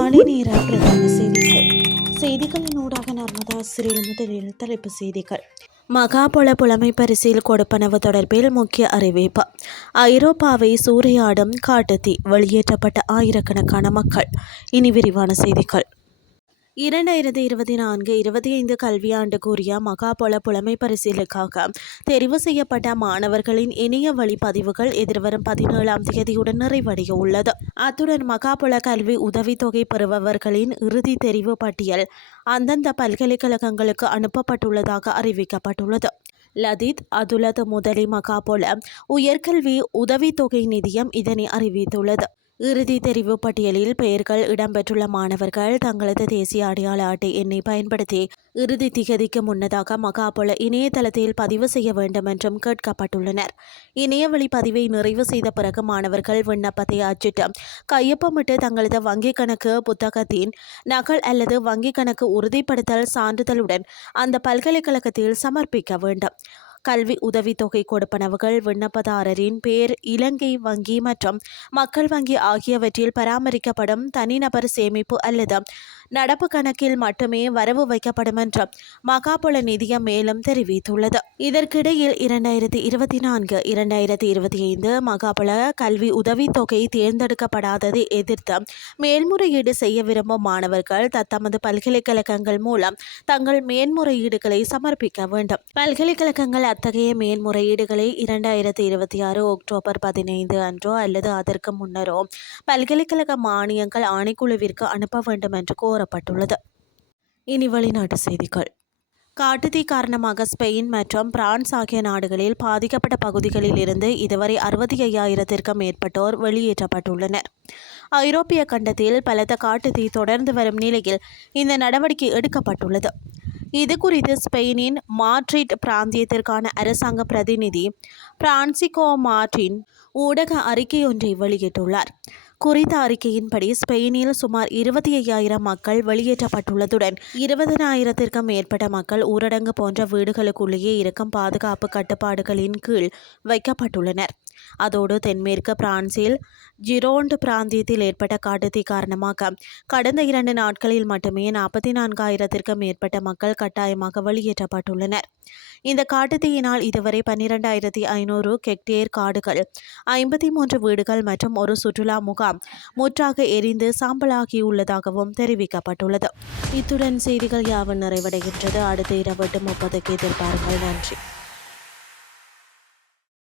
காலை நேர பிரதான செய்திகளின் ஊடாக நர்மதா சிறில் முதலில் தலைப்பு செய்திகள். மகாபல புலமை பரிசில் கொடுப்பனவு தொடர்பில் முக்கிய அறிவிப்பு. ஐரோப்பாவை சூறையாடும் காட்டுத்தீ, வெளியேற்றப்பட்ட ஆயிரக்கணக்கான மக்கள். இனி விரிவான செய்திகள். 2024-25 கல்வியாண்டுக்குரிய மகாபல புலமை பரிசிலுக்காக தெரிவு செய்யப்பட்ட மாணவர்களின் இணைய வழி பதிவுகள் எதிர்வரும் 17ஆம் தேதியுடன் நிறைவடைய உள்ளது. அத்துடன் மகாபல கல்வி உதவித்தொகை பெறுபவர்களின் இறுதி தெரிவு பட்டியல் அந்தந்த பல்கலைக்கழகங்களுக்கு அனுப்பப்பட்டுள்ளதாக அறிவிக்கப்பட்டுள்ளது. லதித் அதுலத் முதலி மகாபல உயர்கல்வி உதவித்தொகை நிதியம் இதனை அறிவித்துள்ளது. இறுதி தெரிவு பட்டியலில் பெயர்கள் இடம்பெற்றுள்ள மாணவர்கள் தங்களது தேசிய அடையாள அட்டை எண்ணை பயன்படுத்தி இறுதி திகதிக்கு முன்னதாக மகாபல இணையதளத்தில் பதிவு செய்ய வேண்டும் என்றும் கேட்கப்பட்டுள்ளனர். இணையவழி பதிவை நிறைவு செய்த பிறகு மாணவர்கள் விண்ணப்பத்தை அச்சிட்டு கையொப்பமிட்டு தங்களது வங்கிக் கணக்கு புத்தகத்தின் நகல் அல்லது வங்கிக் கணக்கு உறுதிப்படுத்தல் சான்றிதழுடன் அந்த பல்கலைக்கழகத்தில் சமர்ப்பிக்க வேண்டும். கல்வி உதவித்தொகை கொடுப்பனவுகள் விண்ணப்பதாரரின் பெயர், இலங்கை வங்கி மற்றும் மக்கள் வங்கி ஆகியவற்றில் பராமரிக்கப்படும் தனிநபர் சேமிப்பு அல்லது நடப்பு கணக்கில் மட்டுமே வரவு வைக்கப்படும் என்று மகாபல நிதியம் மேலும் தெரிவித்துள்ளது. இதற்கிடையில் 2024-2025 மகாபல கல்வி உதவித்தொகை தேர்ந்தெடுக்கப்படாததை எதிர்த்து மேல்முறையீடு செய்ய விரும்பும் மாணவர்கள் தத்தமது பல்கலைக்கழகங்கள் மூலம் தங்கள் மேன்முறையீடுகளை சமர்ப்பிக்க வேண்டும். பல்கலைக்கழகங்கள் அத்தகைய மேன்முறையீடுகளை 2026 அக்டோபர் 15 அன்றோ அல்லது அதற்கு முன்னரோ பல்கலைக்கழக மானியங்கள் ஆணைக்குழுவிற்கு அனுப்ப வேண்டும் என்று கோரப்பட்டுள்ளது. இனி வெளிநாட்டு செய்திகள். காட்டுத்தீ காரணமாக ஸ்பெயின் மற்றும் பிரான்ஸ் ஆகிய நாடுகளில் பாதிக்கப்பட்ட பகுதிகளில் இருந்து இதுவரை 65,000க்கும் மேற்பட்டோர் வெளியேற்றப்பட்டுள்ளனர். ஐரோப்பிய கண்டத்தில் பலத்த காட்டுத்தீ தொடர்ந்து வரும் நிலையில் இந்த நடவடிக்கை எடுக்கப்பட்டுள்ளது. இது குறித்து ஸ்பெயினின் மாட்ரிட் பிராந்தியத்திற்கான அரசாங்க பிரதிநிதி பிரான்சிஸ்கோ மார்டின் ஊடக அறிக்கையொன்றை வெளியிட்டுள்ளார். குறித்த அறிக்கையின்படி ஸ்பெயினில் சுமார் 25,000 மக்கள் வெளியேற்றப்பட்டுள்ளதுடன் 20,000க்கும் மேற்பட்ட மக்கள் ஊரடங்கு போன்ற வீடுகளுக்குள்ளேயே இருக்கும் பாதுகாப்பு கட்டுப்பாடுகளின் கீழ் வைக்கப்பட்டுள்ளனர். அதோடு தென்மேற்கு பிரான்சில் ஜிரோண்ட் பிராந்தியத்தில் ஏற்பட்ட காட்டுத்தீ காரணமாக கடந்த 2 நாட்களில் மட்டுமே 44,000க்கும் மேற்பட்ட மக்கள் கட்டாயமாக வெளியேற்றப்பட்டுள்ளனர். இந்த காட்டுத்தீயினால் இதுவரை 12,500 ஹெக்டேர் காடுகள், 53 வீடுகள் மற்றும் ஒரு சுற்றுலா முகாம் முற்றாக எரிந்து சாம்பலாகியுள்ளதாகவும் தெரிவிக்கப்பட்டுள்ளது. இத்துடன் செய்திகள் யாவும் நிறைவடைகின்றது. அடுத்த இரவு 8:30க்கு எதிர்பாருங்கள். நன்றி.